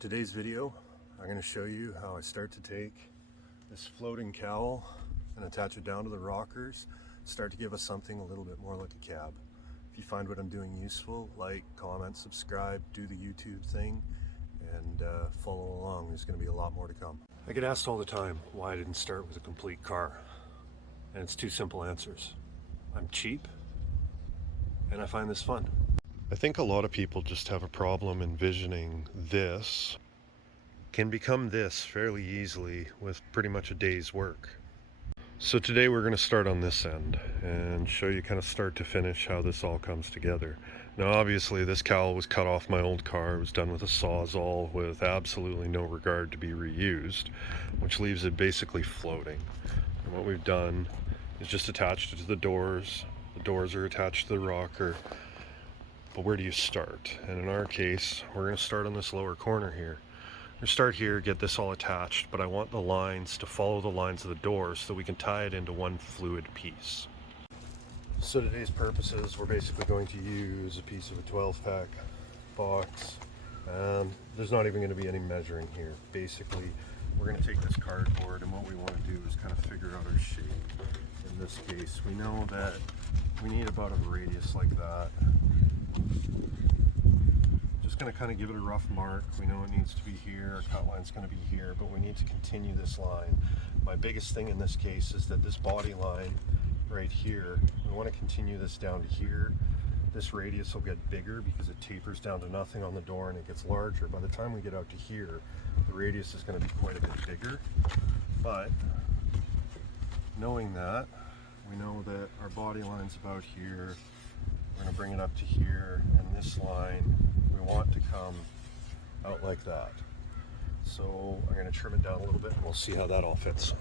Today's video, I'm going to show you how I start to take this floating cowl and attach it down to the rockers, start to give us something a little bit more like a cab. If you find what I'm doing useful, like, comment, subscribe, do the YouTube thing, and follow along. There's going to be a lot more to come. I get asked all the time why I didn't start with a complete car, and it's two simple answers. I'm cheap, and I find this fun. I think a lot of people just have a problem envisioning this can become this fairly easily with pretty much a day's work. So today we're going to start on this end and show you kind of start to finish how this all comes together. Now obviously this cowl was cut off my old car. It was done with a Sawzall with absolutely no regard to be reused, which leaves it basically floating. And what we've done is just attached it to the doors. The doors are attached to the rocker. But where do you start? And in our case, we're going to start on this lower corner here. We're going to start here, get this all attached, but I want the lines to follow the lines of the doors so we can tie it into one fluid piece. So today's purposes, we're basically going to use a piece of a 12-pack box. There's not even going to be any measuring here. Basically, we're going to take this cardboard, and what we want to do is kind of figure out our shape. In this case, we know that we need about a radius like that. Just going to kind of give it a rough mark. We know it needs to be here, our cut line's going to be here, but we need to continue this line. My biggest thing in this case is that this body line right here, we want to continue this down to here. This radius will get bigger because it tapers down to nothing on the door and it gets larger. By the time we get out to here, the radius is going to be quite a bit bigger. But knowing that, we know that our body line's about here. We're going to bring it up to here, and this line we want to come out like that. So I'm going to trim it down a little bit and we'll see how that all fits.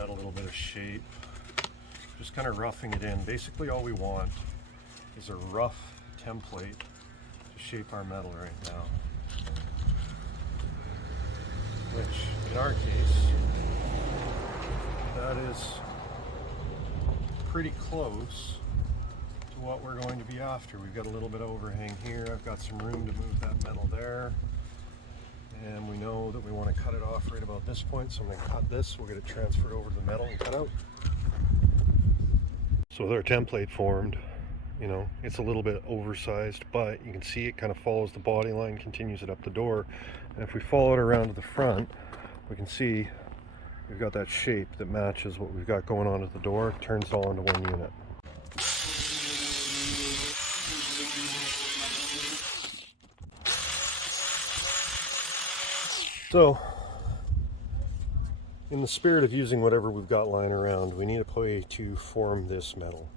A little bit of shape, just kind of roughing it in. Basically all we want is a rough template to shape our metal right now, which in our case that is pretty close to what we're going to be after. We've got a little bit of overhang here. I've got some room to move that metal there. And we know that we want to cut it off right about this point, so I'm going to cut this, we'll get it transferred over to the metal and cut out. So with our template formed, you know, it's a little bit oversized, but you can see it kind of follows the body line, continues it up the door. And if we follow it around to the front, we can see we've got that shape that matches what we've got going on at the door. It turns it all into one unit. So, in the spirit of using whatever we've got lying around, we need a way to form this metal.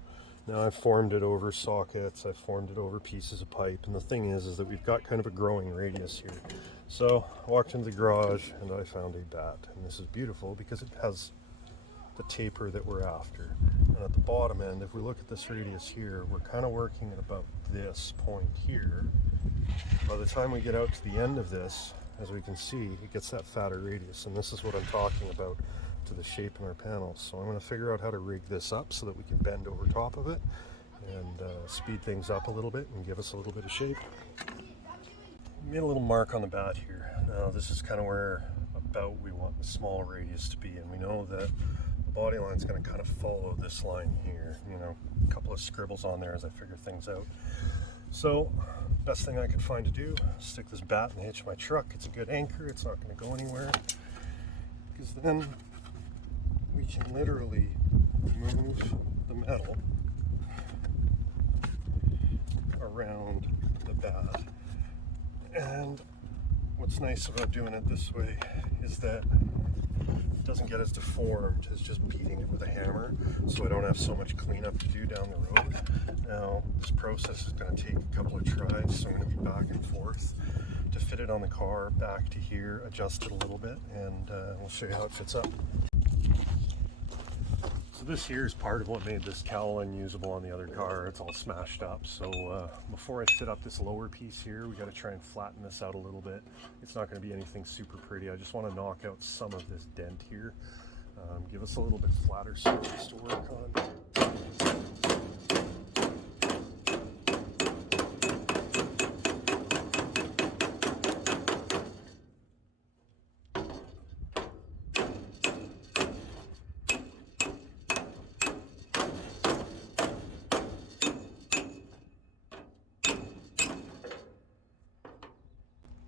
Now I've formed it over sockets, I've formed it over pieces of pipe, and the thing is that we've got kind of a growing radius here. So I walked into the garage and I found a bat, and this is beautiful because it has the taper that we're after. And at the bottom end, if we look at this radius here, we're kind of working at about this point here. By the time we get out to the end of this, as we can see, it gets that fatter radius, and this is what I'm talking about to the shape in our panels. So I'm going to figure out how to rig this up so that we can bend over top of it and speed things up a little bit and give us a little bit of shape. Made a little mark on the bat here. Now this is kind of where about we want the small radius to be, and we know that the body line is going to kind of follow this line here. You know, a couple of scribbles on there as I figure things out. So, best thing I could find to do, stick this bat in the hitch of my truck. It's a good anchor, it's not going to go anywhere. Because then we can literally move the metal around the bat. And what's nice about doing it this way is that doesn't get as deformed as just beating it with a hammer, so I don't have so much cleanup to do down the road. Now, this process is going to take a couple of tries, so I'm going to be back and forth to fit it on the car, back to here, adjust it a little bit, and we'll show you how it fits up. So this here is part of what made this cowl unusable on the other car. It's all smashed up. So before I fit up this lower piece here, we got to try and flatten this out a little bit. It's not going to be anything super pretty. I just want to knock out some of this dent here. Give us a little bit flatter surface to work on.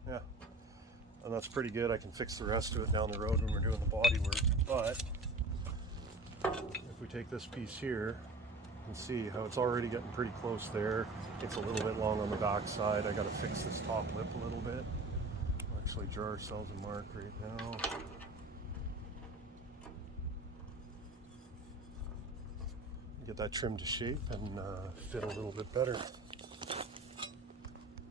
Yeah, and that's pretty good. I can fix the rest of it down the road when we're doing the body work. But if we take this piece here, you can see how it's already getting pretty close there. It's a little bit long on the back side. I got to fix this top lip a little bit. We'll actually draw ourselves a mark right now. Get that trimmed to shape and fit a little bit better.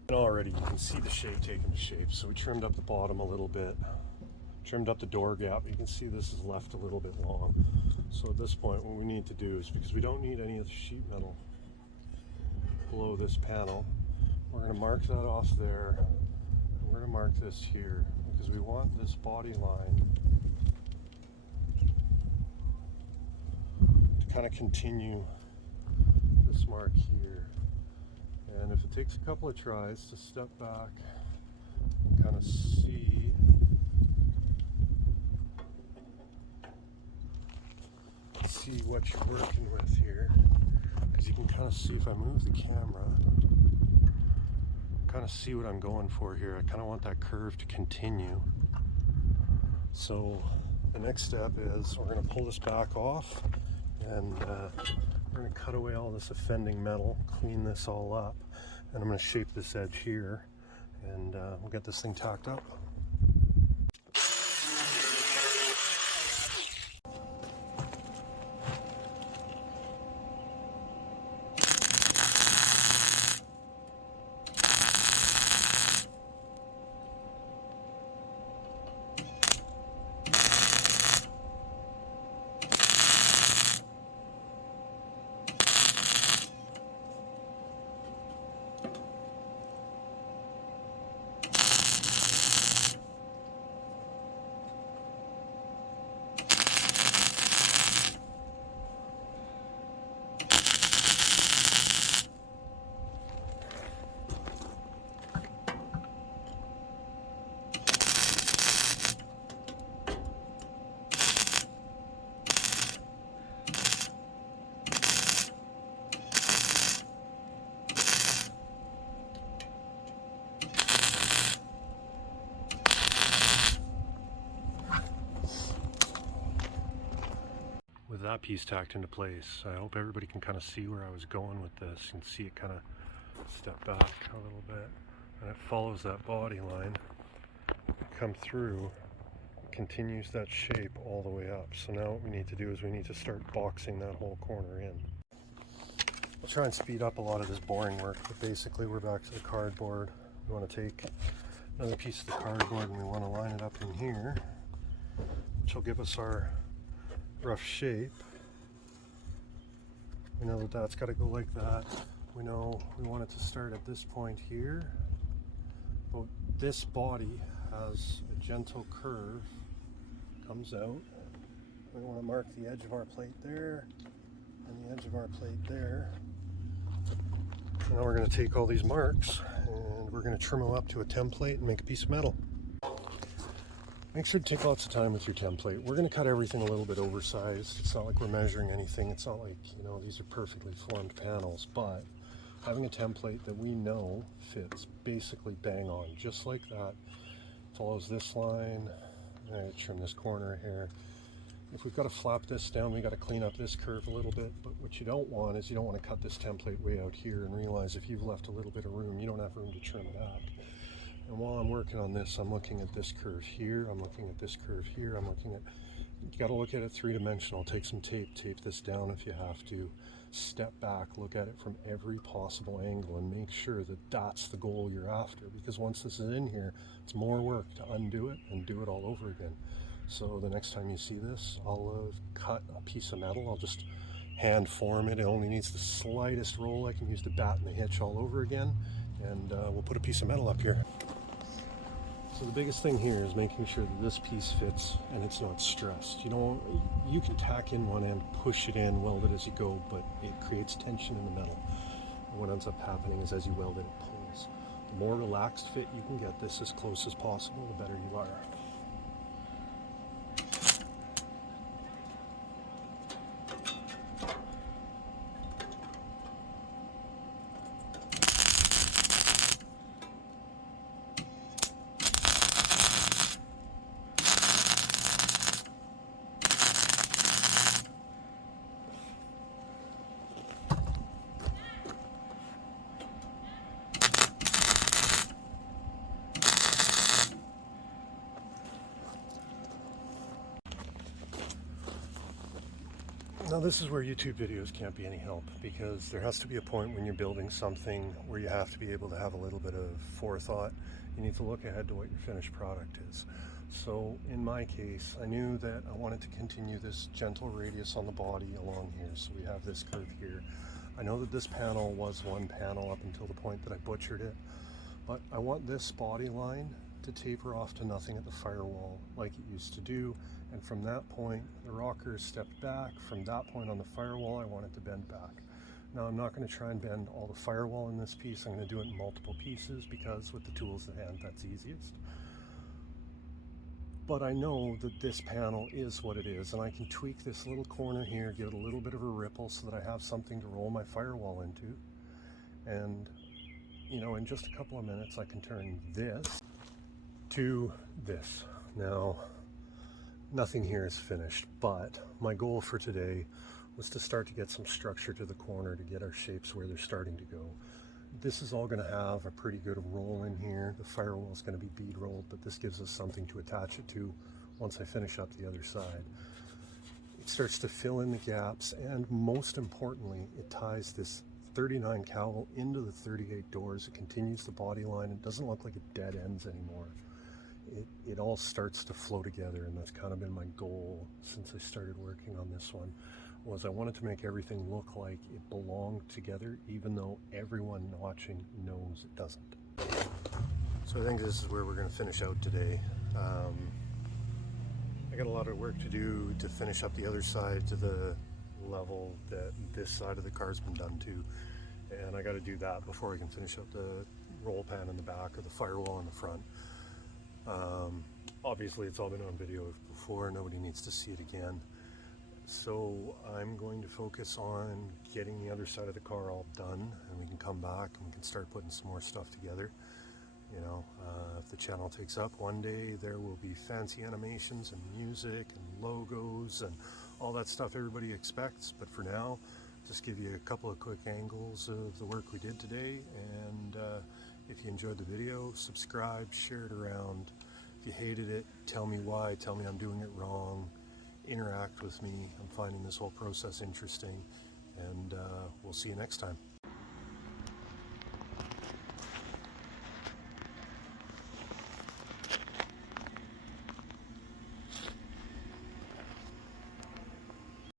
And already you can see the shape taking the shape. So we trimmed up the bottom a little bit, trimmed up the door gap. You can see this is left a little bit long. So at this point what we need to do is, because we don't need any of the sheet metal below this panel, we're going to mark that off there. And we're going to mark this here because we want this body line to kind of continue this mark here. And if it takes a couple of tries to step back and kind of see what you're working with here, because you can kind of see, if I move the camera, kind of see what I'm going for here. I kind of want that curve to continue. So the next step is we're going to pull this back off, and we're going to cut away all this offending metal, clean this all up, and I'm going to shape this edge here, and we'll get this thing tacked up. That piece tacked into place. I hope everybody can kind of see where I was going with this. You can see it kind of step back a little bit, and it follows that body line, come through, continues that shape all the way up. So now what we need to do is we need to start boxing that whole corner in. I'll try and speed up a lot of this boring work, but basically we're back to the cardboard. We want to take another piece of the cardboard and we want to line it up in here, which will give us our rough shape. We know that that's got to go like that. We know we want it to start at this point here, but this body has a gentle curve, comes out. We want to mark the edge of our plate there and the edge of our plate there. And now we're going to take all these marks and we're going to trim them up to a template and make a piece of metal. Make sure to take lots of time with your template. We're going to cut everything a little bit oversized. It's not like we're measuring anything. It's not like, you know, these are perfectly formed panels, but having a template that we know fits basically bang on, just like that. Follows this line. I'm going to trim this corner here. If we've got to flap this down, we got to clean up this curve a little bit, but what you don't want is you don't want to cut this template way out here and realize if you've left a little bit of room, you don't have room to trim it up. And while I'm working on this, I'm looking at this curve here, I'm looking at this curve here, I'm looking at You got to look at it three-dimensional. Take some tape, tape this down if you have to. Step back, look at it from every possible angle and make sure that that's the goal you're after, because once this is in here, it's more work to undo it and do it all over again. So the next time you see this, I'll cut a piece of metal. I'll just hand form it. It only needs the slightest roll. I can use the bat and the hitch all over again, and we'll put a piece of metal up here. So the biggest thing here is making sure that this piece fits and it's not stressed. You know, you can tack in one end, push it in, weld it as you go, but it creates tension in the metal. And what ends up happening is as you weld it, it pulls. The more relaxed fit you can get this as close as possible, the better you are. Now this is where YouTube videos can't be any help, because there has to be a point when you're building something where you have to be able to have a little bit of forethought. You need to look ahead to what your finished product is. So in my case, I knew that I wanted to continue this gentle radius on the body along here. So we have this curve here. I know that this panel was one panel up until the point that I butchered it, but I want this body line to taper off to nothing at the firewall like it used to do, and from that point the rocker stepped back. From that point on the firewall I want it to bend back. Now I'm not going to try and bend all the firewall in this piece. I'm going to do it in multiple pieces because with the tools at hand that's easiest. But I know that this panel is what it is, and I can tweak this little corner here, give it a little bit of a ripple so that I have something to roll my firewall into, and you know, in just a couple of minutes I can turn this to this. Now, nothing here is finished, but my goal for today was to start to get some structure to the corner, to get our shapes where they're starting to go. This is all going to have a pretty good roll in here. The firewall is going to be bead rolled, but this gives us something to attach it to once I finish up the other side. It starts to fill in the gaps, and most importantly, it ties this 39 cowl into the 38 doors. It continues the body line. It doesn't look like it dead ends anymore. It all starts to flow together, and that's kind of been my goal since I started working on this one, was I wanted to make everything look like it belonged together, even though everyone watching knows it doesn't. So I think this is where we're going to finish out today. I got a lot of work to do to finish up the other side to the level that this side of the car's been done to, and I got to do that before I can finish up the roll pan in the back or the firewall in the front. Obviously it's all been on video before, nobody needs to see it again. So I'm going to focus on getting the other side of the car all done, and we can come back and we can start putting some more stuff together. You know, if the channel takes up one day, there will be fancy animations and music and logos and all that stuff everybody expects. But for now, just give you a couple of quick angles of the work we did today. And if you enjoyed the video, subscribe, share it around. If you hated it, tell me why, tell me I'm doing it wrong. Interact with me. I'm finding this whole process interesting, and we'll see you next time.